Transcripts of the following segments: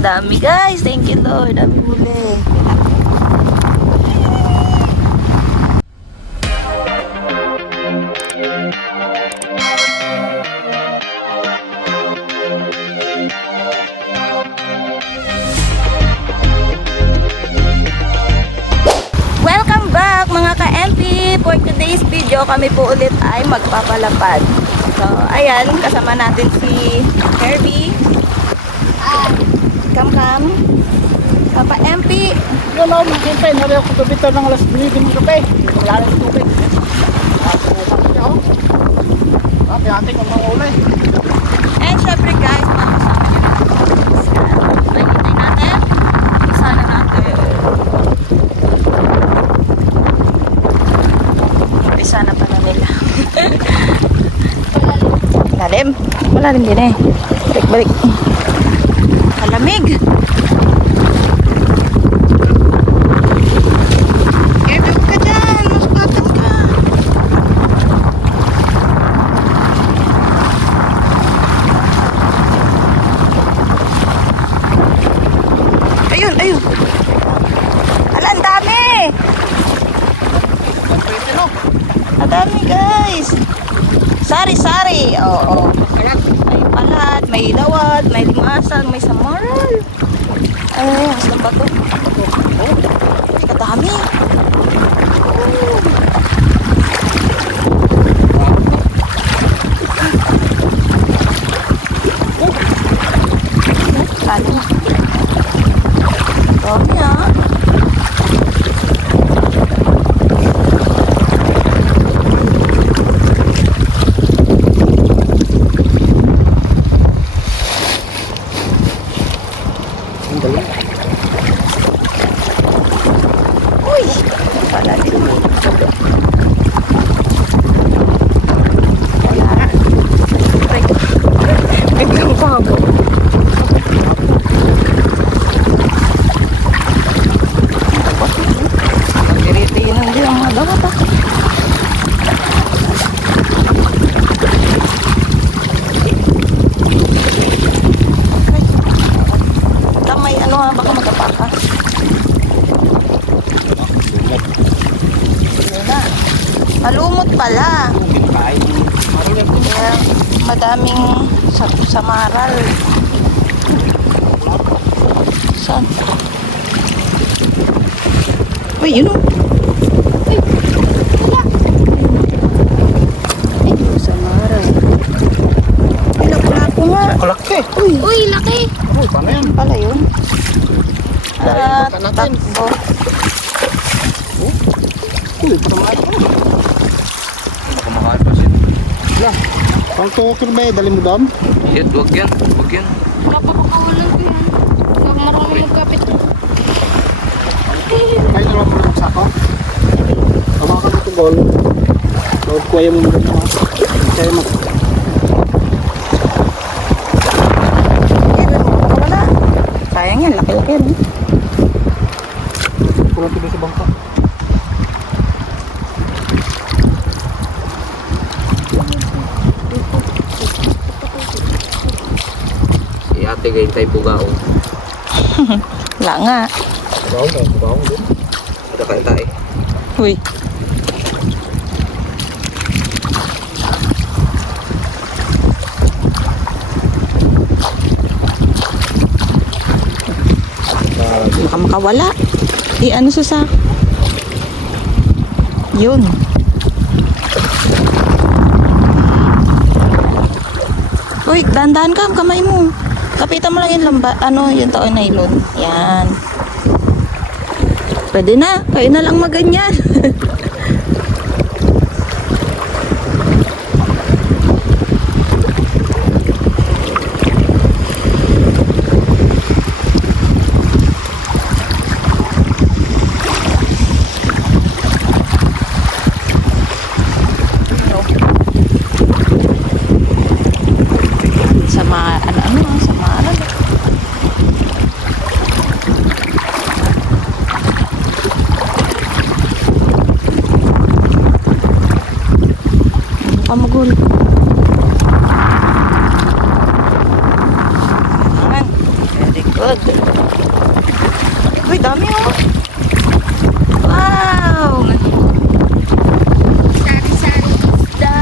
Dami guys. Thank you Lord. Dami huli. Welcome back mga ka-MP. For today's video, kami po ulit ay magpapalapad. So, ayan, kasama natin si Herbie. Kam-kam. Papa MP. Yun o, siyempre, nari ako kabito ng alas 9 ng gabi. Wala rin tubig. Ating ang mga ulay. And syempre guys, makasama nyo na ako. Nakikitay natin. Isana natin. Umpisa na pala nila. Malalim. Malalim din eh. Balik-balik. Malamig. Kevin ka dyan. Masukatan ka. Ayun, ayun. Ala, ang dami. Ang dami guys. Sari-sari. Oo. May palat, may dawat, may limasan, may samaral. Ay, aslan ba ito? Ay, kadami. Ano? Dami ah. Uy! Pala din. Biglang pabo. Iritinan din ang mga dawat ah. May ano ha, baka magkapaka. Yun na. Malumot pala. Kaya madaming samaral. Saan? Uy, yun o. Uy, wala. Ay, samaral. Ay, lapo-lapo nga. Kalaki. Uy, laki. Uy, paano yan? Pala yun. Natin. Takbo. Uy, paramahal ko. Nakamahal pa siya. Yeah. Pang tukir ba eh, dali mo doon? Shit, wag yan. Wag yan. Napapakawalan ko yan. Huwag marunong magkapit. Kayo na lang mo sa ako. Tama ka dito, gol. Lord, kuya mo muna naman. Kaya mo. Wala. Sayang yan, laki-laki rin. Kulang tuloy sa bangka. Si ate gayong tayo bugaong. Wala nga. Kubaong din. Ada kayo tayo. Uy. Baka makawala. Ano sa sako? Yun. Uy, dandan ka, kamay mo. Kapitan mo lang yung lamba, yung taon na ilon. Yan. Pwede na, kayo na lang maganyan. Uy, dami oh. Wow! Sari-sari isda.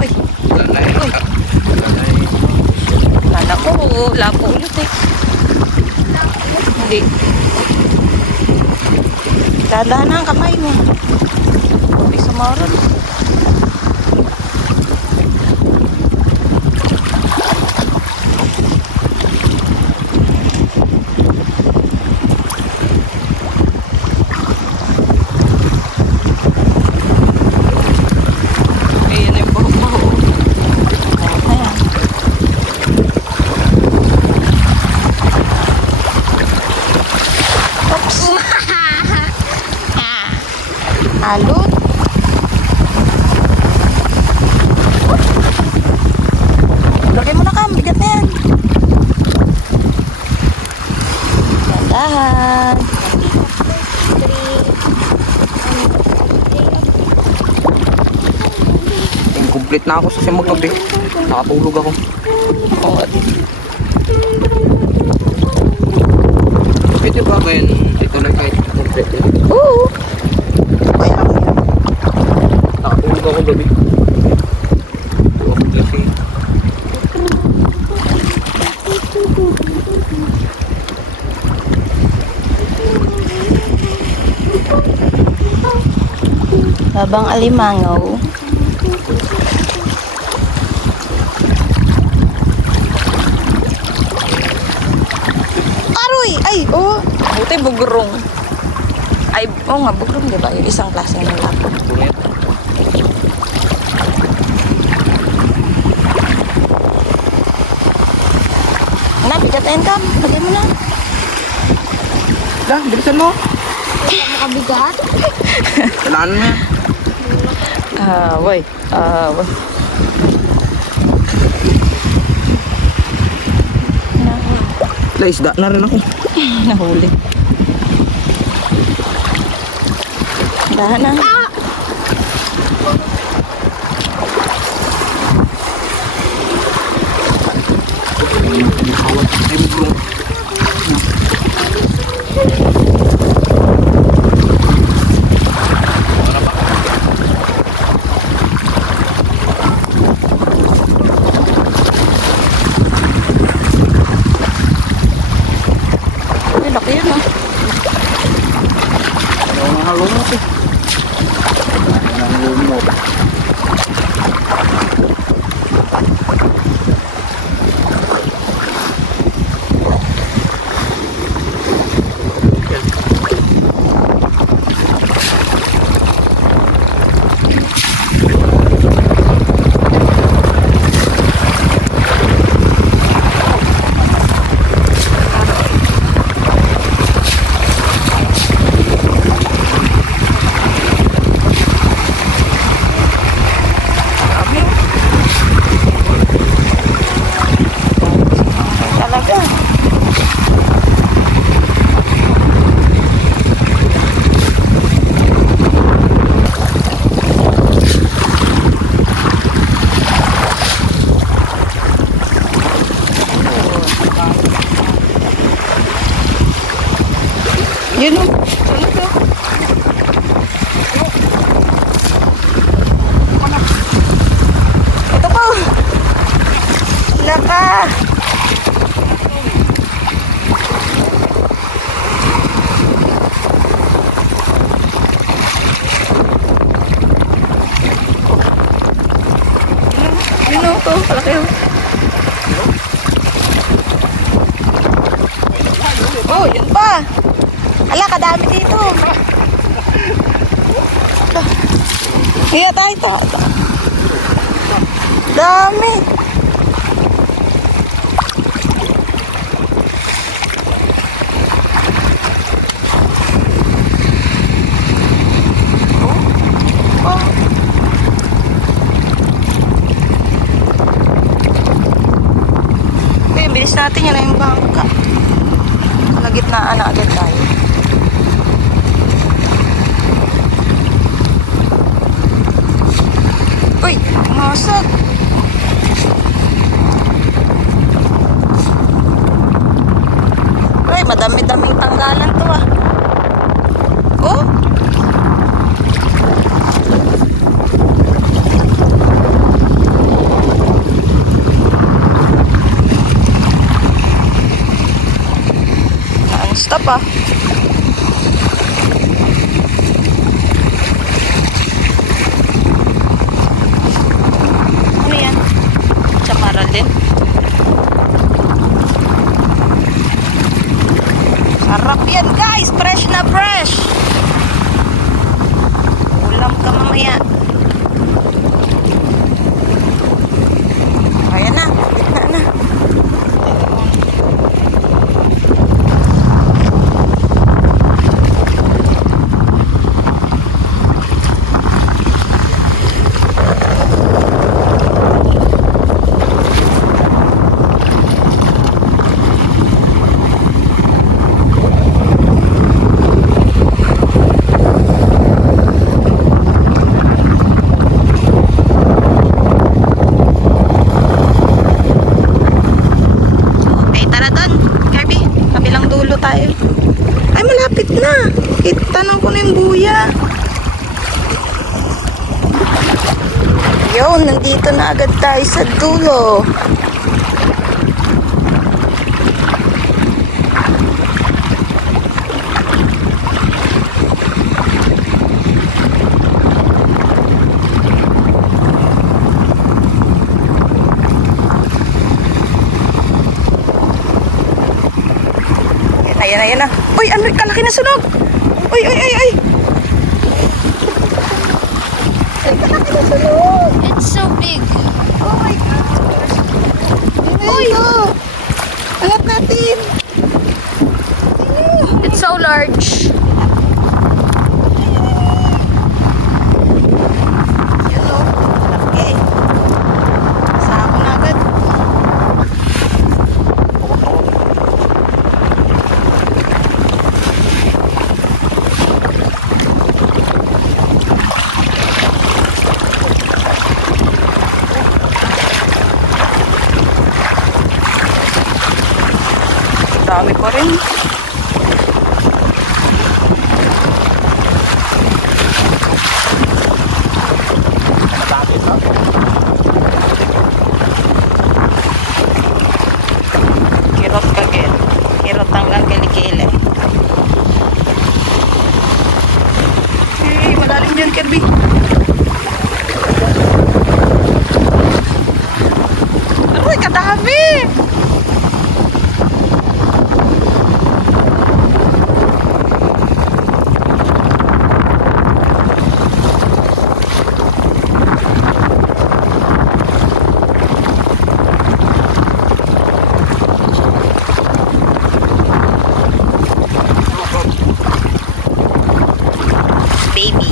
Uy, Lalay. uy. Lalay. Kala ko, lapo ulit eh. Hindi. Dadaan na ang kamay mo. May sumaron. Ayan yung baho-baho. Ayan. Oops. Alot. Lagay mo na ka, bigat na yan. Dahan. Complete na ako sa simagabi. Nakatulog ako. Oo. Pwede ba ngayon dito na kahit complete yan? Oo. Okay lang yan. Nakatulog ako gabi. Ako kasi. Habang alimangaw. Aroy! Ay, oh. Buti bugurong. Ay, oo nga, bugurong, di ba? Yung isang klase ng lapo. Bungit. Na, bigatain ka. Lagay mo na. Dah, bilisan mo. Makabigat. Kailangan mo yan. Boy. Boy. Wala, isda na rin ako. Nahuli. Dahan na. Ay, bro. Uy, laki yun ah. Ayaw na halumot eh. Ayaw na halumot. Talaga. Yun o. Ito po. Laka. Yun o to. Palaki o. Oh, yun pa. Ala, kadami dito. Iya tayo ito. Dami. Oh. Okay, bilis natin yan na yung bangka. Kalagitnaan na agad tayo. Uy, masag. stop ah. Ano yan? Samaral din. Sarap yan guys! Fresh na fresh! Ulam ka mamaya. Ayan na, gitna na. Okay, tara doon. Kirby, kabilang dulo tayo. Ay, malapit na. Tanong ko na yung buya. Yun, nandito na agad tayo sa dulo. Ayan na. Uy, ano, kalaki na sunog. Uy. Ay, kalaki na sunog. It's so big. Oh my God. Uy, angat natin. It's so large. Yun o, malaki. Sako na agad. Dami pa rin. Dami na. Kirot kagil. Kirot hanggang kilikili. Hey, malalim dyan, Kirby. Uy, kadami! Baby.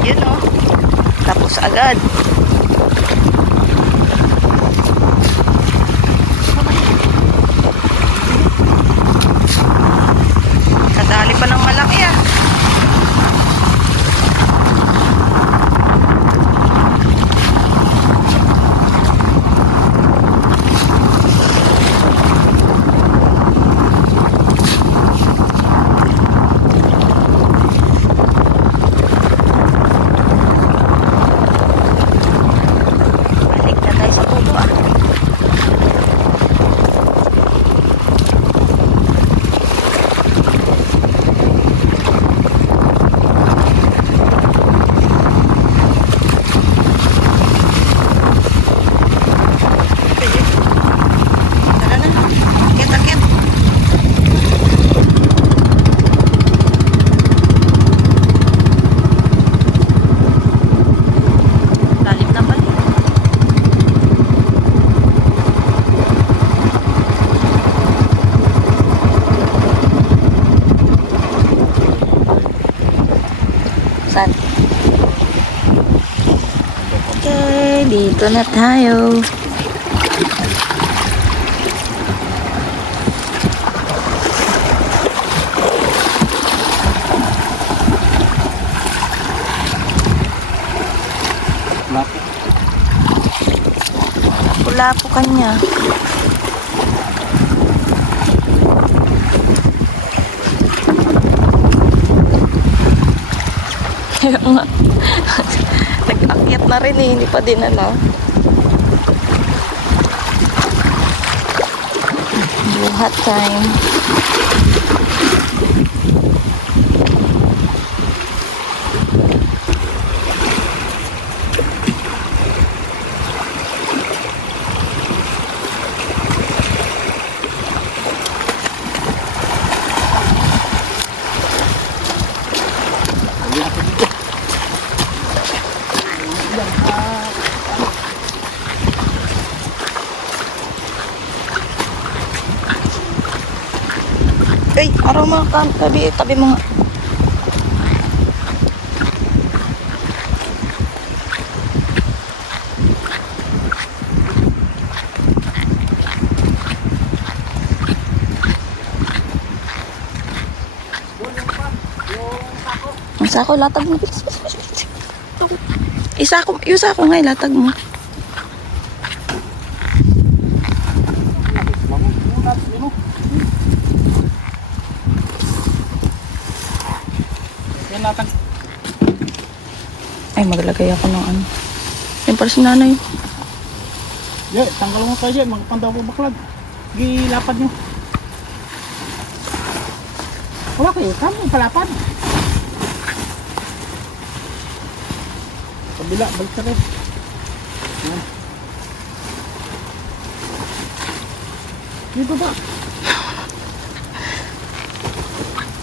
Yun o. Tapos agad. Kadali pa ng malaki ah. Balik na tayo sa tubo ah. Tara na. Akit. Lalim na pala. Saan? Okay, dito na tayo. Malaki. Wala po kanya. Kaya nga. Nag-akyat na rin eh. Hindi pa din ano. hot time. Ay, araw mga tabi mo nga. Ang sako, latag mo. Bilis, bilis, bilis. Yung sako nga, latag mo. Yan natin. Ay, maglagay ako ng ano. Yung para si nanay. Yeah, tanggal mo tayo dyan. Magpandaw ko baklag. Gilapad nyo. Wala kayo. Kamo palapad. Kabila. Balik sa rin. Yan. Dito ba?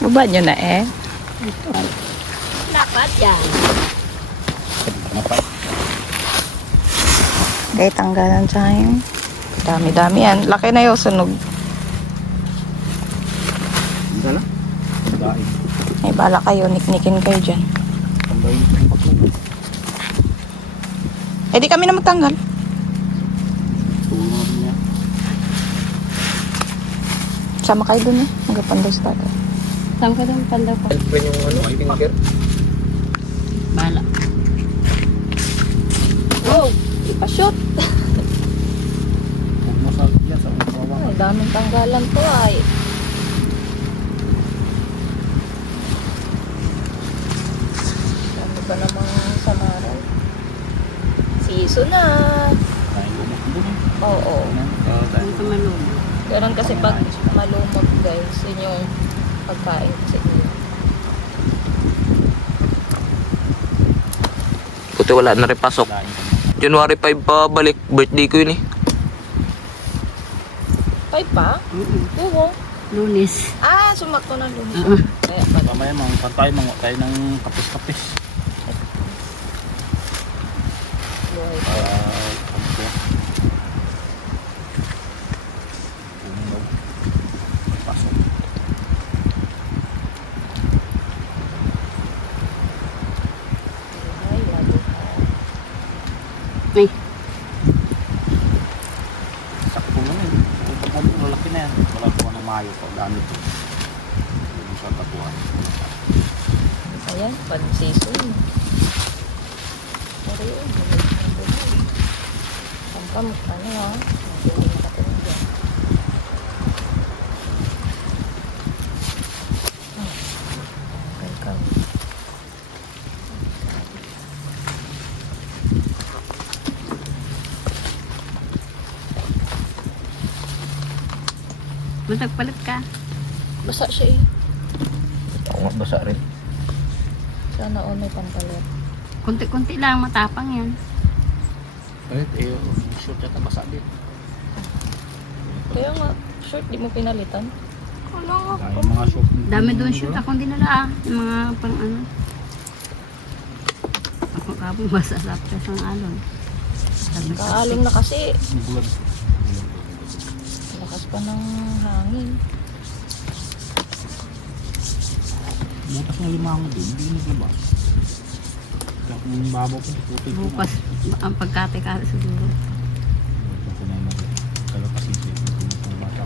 Baba nyo na eh. Dapat yan. Okay, tanggalan time. Dami-dami yan. Laki na yung sunog. Hindi lang. Daig. Ay, bala kayo. Niknikin kayo dyan. Tanggalin yung baklag. Eh, di kami na magtanggal. Tulungan niya. Sama kayo dun eh. Magapandos tayo. Saan ka doon pandaw ko? Rin yung ano, finger. Bala. Wow! Ipa-shoot! Huwag mo sa yan. Sa umawa. Ay, daming tanggalan to ay. Ano ba namang samaran? Season na! Kain lumot doon eh. Oo. Hindi ka malumot. Ganun kasi pag malumog guys, yun yung pagkain sa inyo. Buti wala na rin pasok. Kain ka. January 5 pa balik. Birthday ko yun eh. Ay pa? Oo. Lunes. Ah, sumakto na lunes. Kaya pala. Mamaya mga pantay. Mga tayo ng kapis-kapis. Buhay. Pasok. Buhay, lagi ka. Ay, Sakto mo na yun. Malaki na yan. Wala po ng mayo pa. Dami po. Hindi siya tatuan. Ayan, pan-season. Pero yun, buhay ng buhay. Pangkam, ano ha? Hindi nakatanong dyan. Welcome. matagpalit ka. Basa siya eh. Oo nga, basa rin. Sana all may pampalit. Kunti-kunti lang, matapang yan. Ulit, shoot yata basa din. Kaya nga, short, di mo pinalitan. Wala nga. Kaya mga shoot. Dami doon shoot akong dinala ah. Yung mga pang ano. Ako kapong basa sa presang alon. Sabi sa Kaalon na kasi. Bulan. Lakas pa ng hangin. Butas ng limango din, hindi naglabas. Kaya kung babaw po, puti po. bukas ang pagkate-kate siguro. Ito ko na yung kaya kasi ito yung bata.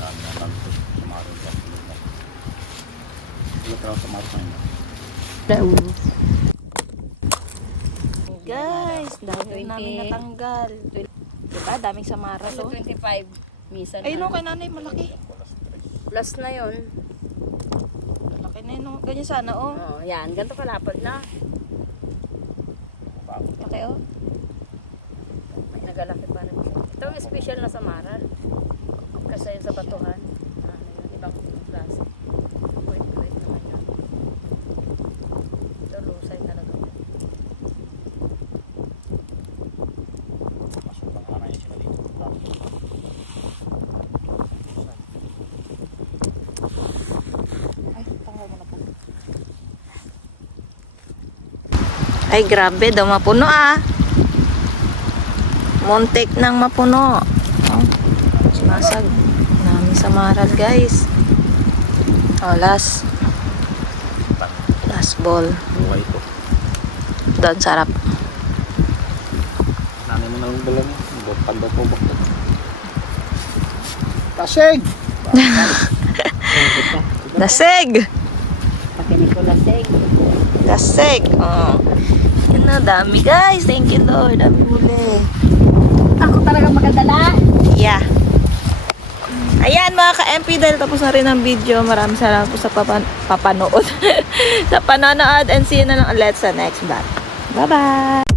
Dami na lang ito. Sumaro ka. Ito traw sumaro ka yun. Daulo. Guys, dami 20. namin natanggal. Diba? Daming samaras. Oh. 25. Misan. Ayun o, kay nanay, malaki. Plus na yun. Laki na yun. Ganyan sana, oh. Oh, yan. Ganito kalapad na. Laki, oh. May nagalaki pa rin. Ito ang special na samaran. Kasi yun sa batuhan. Ano yun, ibang klase. Wait naman yun. Ito lusay talaga. Masukang aray sila dito. Ay, tanggal mo na po. Ay, grabe daw mapuno ah. Muntik nang mapuno. Oh, sumasag. Namin sa maral, guys. Oh, last ball. Buhay ito. Doon, sarap. Nanay mo na lang balang yun. Pando po bakit. Kasig! Lasig! Pakinig ko lasig. Lasig! Oh. Yun na, dami guys. Thank you, Lord. Dami huli. Ako talaga magadala. Yeah. Ayan mga ka-MP, dahil tapos na rin ang video. Maraming salamat po sa papanood. Sa panonood, and see you na lang ulit sa next vlog. Bye-bye!